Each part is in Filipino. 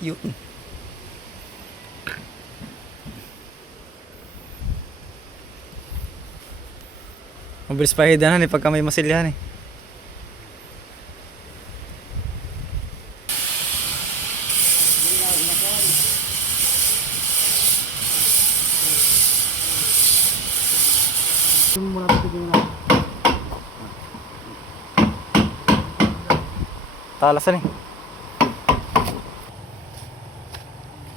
Yun. Mabilis pa hidanan eh pagka may masilyahan eh. Talasan eh.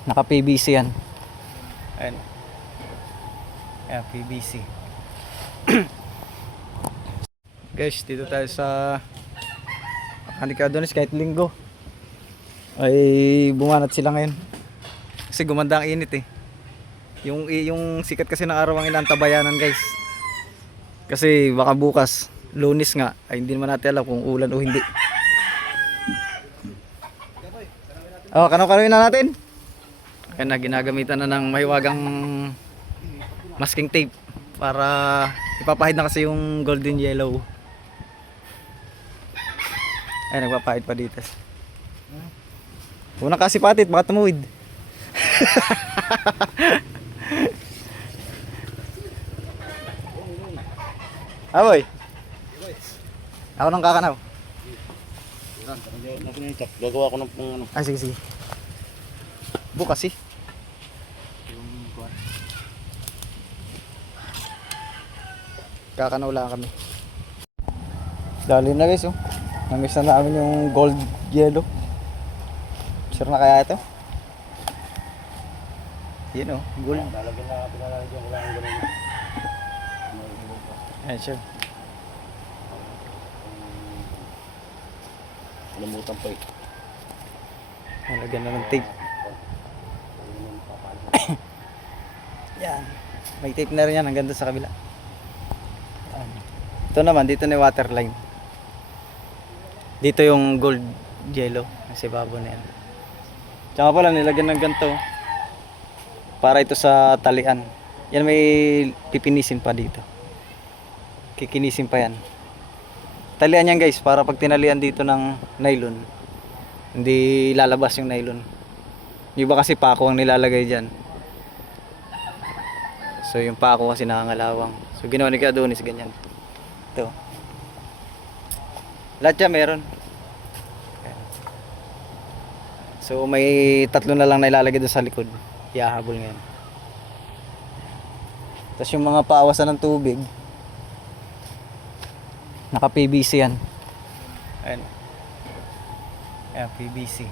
Naka PVC yan. Ayan. Ayan, PVC. Guys, dito tayo sa Makanika Adonis kahit linggo. Ay bumanat sila ngayon. Kasi gumanda ang init eh. Yung sikat kasi ng araw ang inantabayanan guys. Kasi baka bukas, Lunes nga, ay hindi naman natin alam kung ulan o hindi. Oh, kano-kanoin na natin. Kaya na ginagamitan na ng mahiwagang masking tape para ipapahid na kasi yung golden yellow. Ay, nagpapahid pa dito. Unang kasi patit, baka tumuwid. Aboy. Ako nang kakanaw. Gagawa ko ng ano. Ah, sige, sige. Bukas eh. Kakanaw lang kami. Dali na guys oh. Namiss na namin yung gold yellow. Sure na kaya ito? Yun oh, gold. Lalagyan na, pinalalagyan ko lang ang ganun. Ayan sure. Lamutan pa eh. Nalagyan na ng tape. Yan. May tape na rin yan hanggang doon sa kabila. Yan. Ito naman, dito na yung water line. Dito yung gold yellow. Kasi babo na yan. Tsaka pala nilagyan ng ganito. Para ito sa talian. Yan may pipinisin pa dito. Kikinisin pa yan. Talian yan guys para pag tinalian dito ng nylon hindi lalabas yung nylon. Yung iba kasi pako ang nilalagay dyan. So yung pako kasi nakangalawang. So ginawa ni Adonis ganyan. Ito. Lahat yan meron. So may tatlo na lang na ilalagay doon sa likod. Ihahabol ngayon. Tapos yung mga paawasan ng tubig naka PVC yan. Ayan. Ayan, PVC.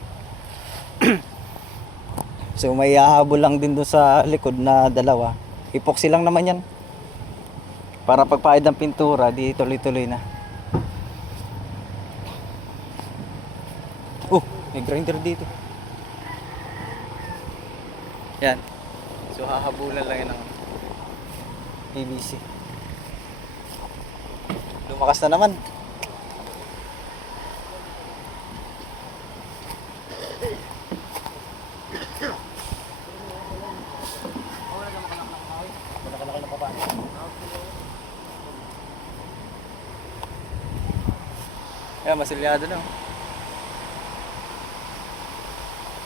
So may hahabol lang din doon sa likod na dalawa. Epoxy lang naman yan. Para pagpahid ng pintura, di tuloy-tuloy na. May grinder dito. Yan. So hahabulan lang yan ng PVC. Lumakas na naman. Yan, masilyado na.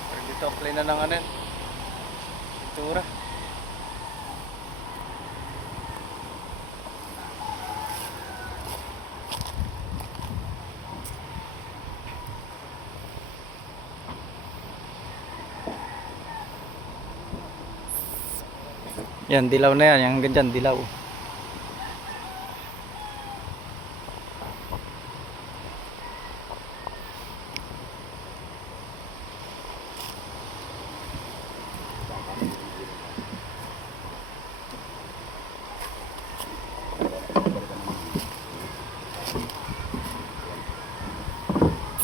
Pero dito apply na ng ano yan. Pintura. Yan, dilaw na yan. Yung ganyan, dilaw.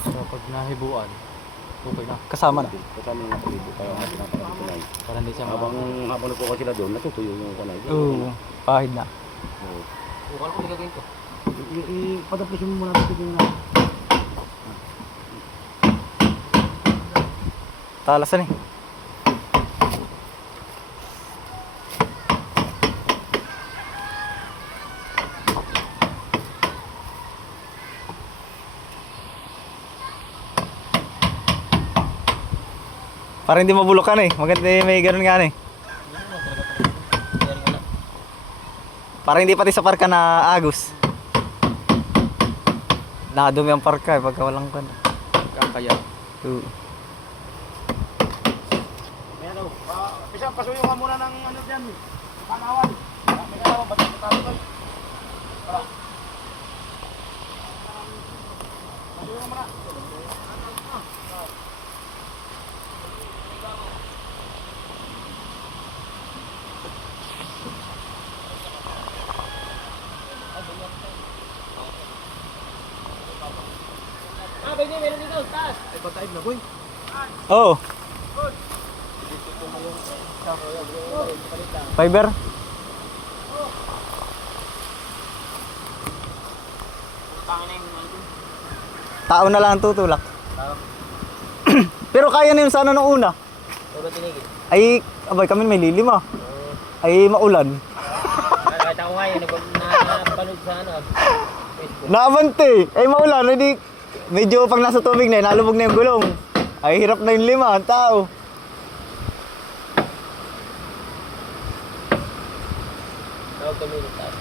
So, pag nahibuan, okay na. Kasama na. Kasama na dito. Kaya nga pinapakita ko na eh. Para hindi siya Habang nagkuha sila doon, natutuyo yung kanay. Oo, pahid na. Oo. Kung ano gagawin ko? Patapusin mo muna dito yung Talasan eh. Para hindi mabulukan eh. Maganda may ganun nga eh. Para hindi pati sa parka na agos. Nakadumi ang parka eh pagka walang kan. Kakaya. Oo. May ano, pisang pasuyo ka muna ng ano dyan. Kanawan. May kanawan, ba't yung talo doon? Tara. Pasuyo ka muna. Ay, bataib na boy. Oo. Fiber. Tao na lang ang tutulak. Pero kaya na yun sana nung una. Ay, abay kami may lilim ah. Ay, maulan. Kahit ako nga yun, napanood sa ano, Facebook. Naabante. Ay, maulan. Hindi, medyo pag nasa tubig na, nalubog na yung gulong. Ay, hirap na yung lima, ang tao. Tawag kami ng taas.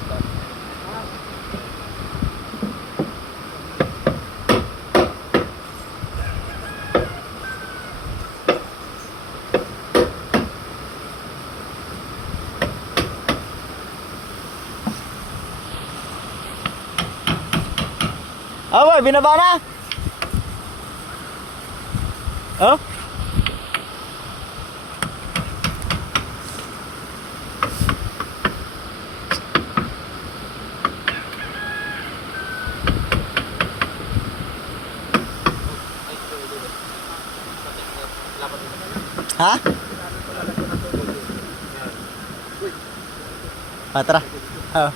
Abay, binaba na. Oh? Ha? Ah, tara. Oh.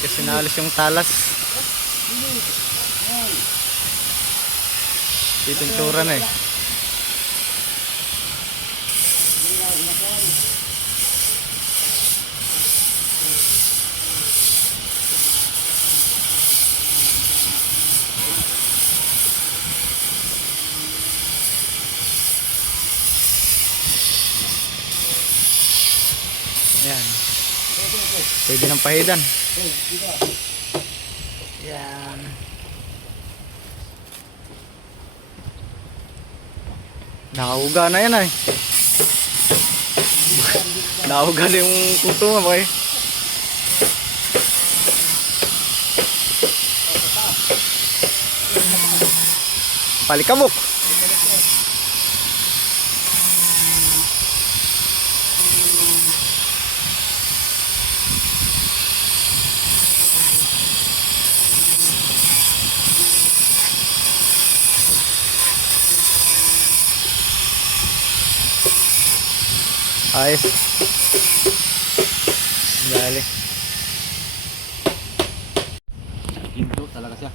Kasi naalis yung talas. Dito yung tsura na eh. Ayan. Pwede ng pahidan. Yan. Nakauga na yan ay. Nakauga na yung kuto mo boy. Palikabok. Ayos. Dali. Ginto talaga siya.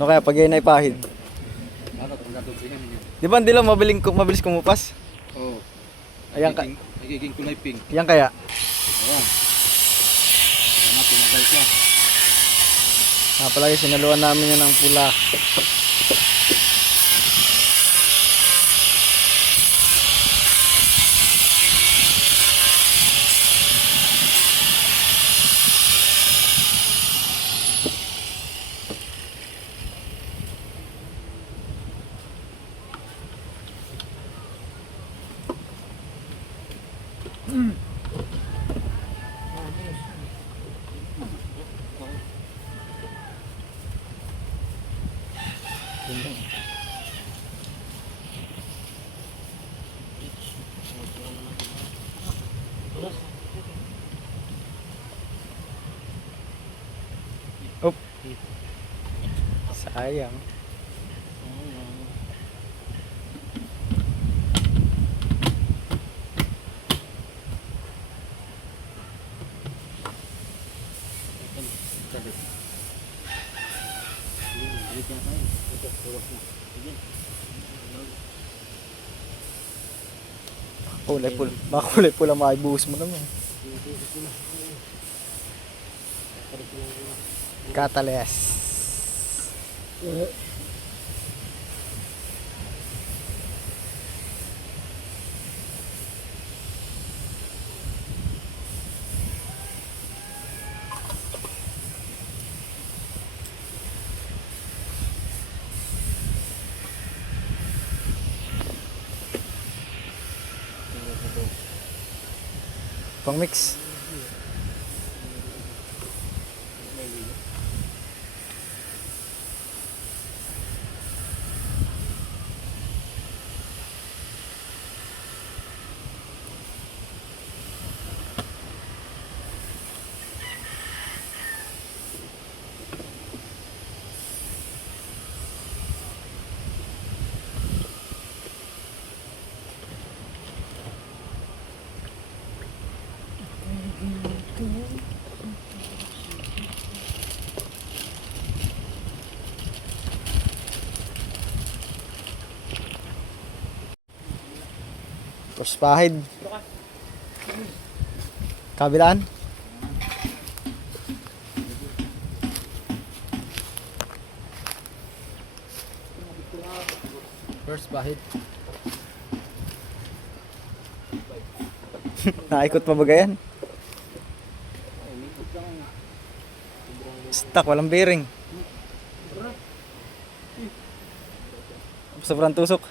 No kaya pag yun ay pahid. Bakit ang gagawin niya? Di ba hindi lang mabilis kumupas? Oo. Ayan ka. Nagiging kulay pink. Yan kaya. Ayan. Ayan na, pinagal siya. Palagi sinaluan namin yan ng pula. Op. Sayang. Kulay pula. Baka kulay pula maibuhos mo naman. Catalyst. Pang mix. First pahid. Kabilaan. First bahid. Naikot pa ba yan? Stuck, walang bearing. Sobrang tusok.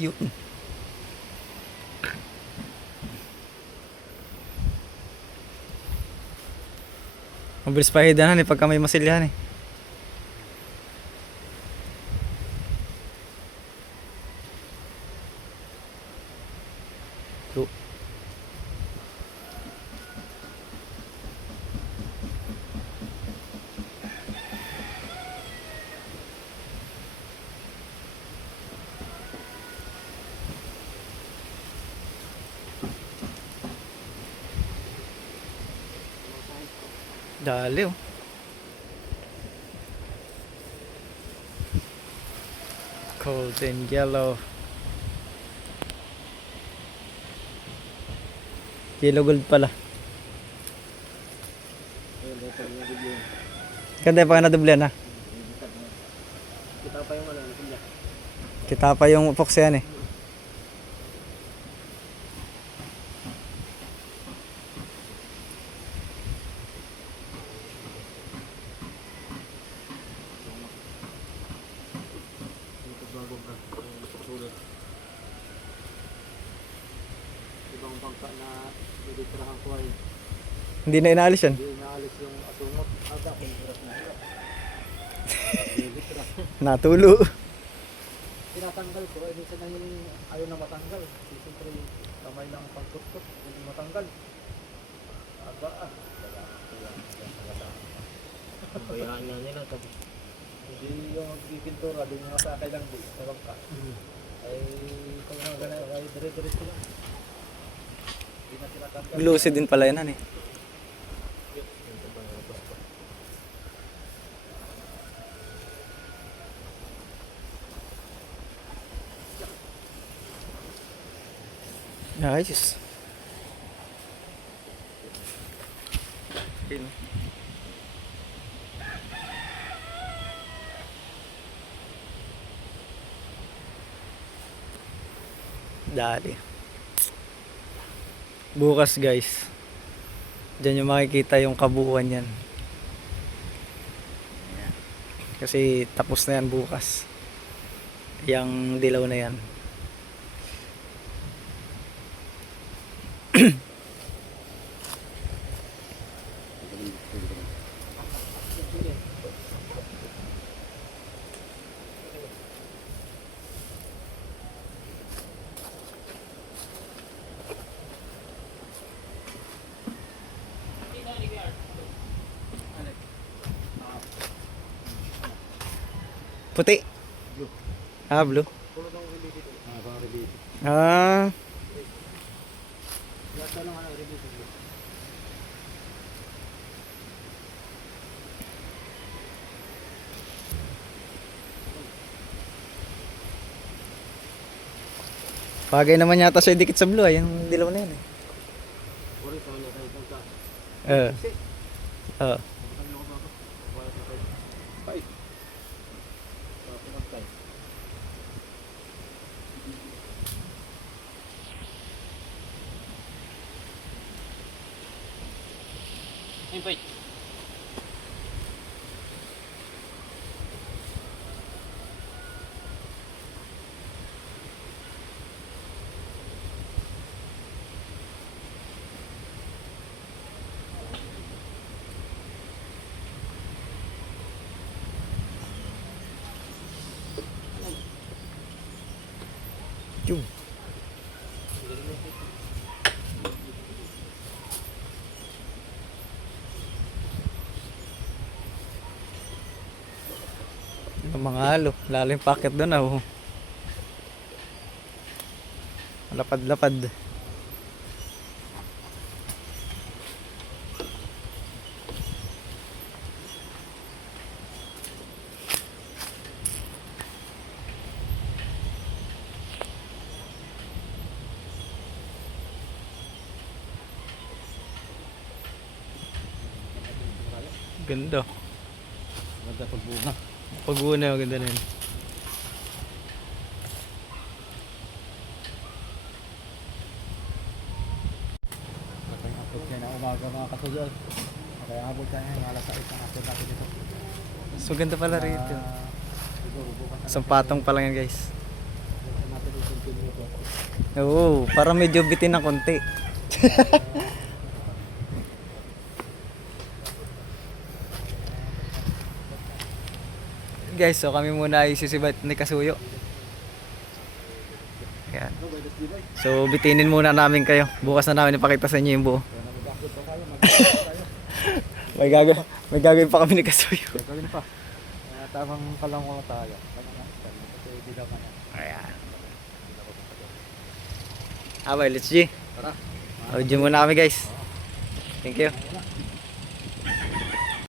Yun. Mabilis pa hidanan eh pagka may masilyahan eh. True. Dali oh. Golden yellow. Yellow gold pala. Ganda pa na doble na. Kita pa yung ano, natin. Kita pa yung epoxy eh. Ibang bangka na diditirahan ko ay Hindi na inaalis yan. hindi naalis yung asungot. Ada kung hirap na hirap. Natulo. Tinatanggal ko, eh minsan na yung ayaw na matanggal. Siyempre kamay lang ang pagtutok, hindi matanggal. Aba ah. Bayaan na nila tapos hindi yung magpipintura, di mga sakay lang di sa bangka. Ay kung mga ganun, ay dire-diretso lang. Hindi na tinatanggal. Glossy din pala yan eh. Ayos. Dali. Bukas guys. Diyan yung makikita yung kabuuan yan. Ayan. Kasi tapos na yan bukas. Yang dilaw na yan. Puti. Ah, blue. Tulad ng Pang review. Ah, Lasa lang ano, review. bagay naman yata siya dikit sa blue ay, yung dilaw na yun eh. Ori, kanya tayo pagka. Oo. Oo. Bait. Pinagtay. Ay, bait. Yung. Yung mga halo, lalo yung packet doon ah. Oh. Lapad-lapad. Ganda. Maganda pagbunga. Pag-una, maganda na yun. Kaya abot kayo na umaga mga kasudyal. Kaya abot kayo ng alas 6 ng hapon natin dito. So ganda pala rito. Siguro bukas na Isang patong pa lang yan guys. natin i-continue ito. Oo, para medyo bitin ng konti. Guys, so kami muna ay sisibat ni Kasuyo. Yan. So bitinin muna namin kayo. Bukas na namin ipakita sa inyo yung buo. Kaya namagakot pa kayo, mag-akot tayo. May gagawin pa kami ni Kasuyo. Gagawin pa. Tamang palang ko tayo. Kasi bilang ka yan. Ayan. Abay, let's G. Tara. Audio muna kami guys. Thank you. Wala.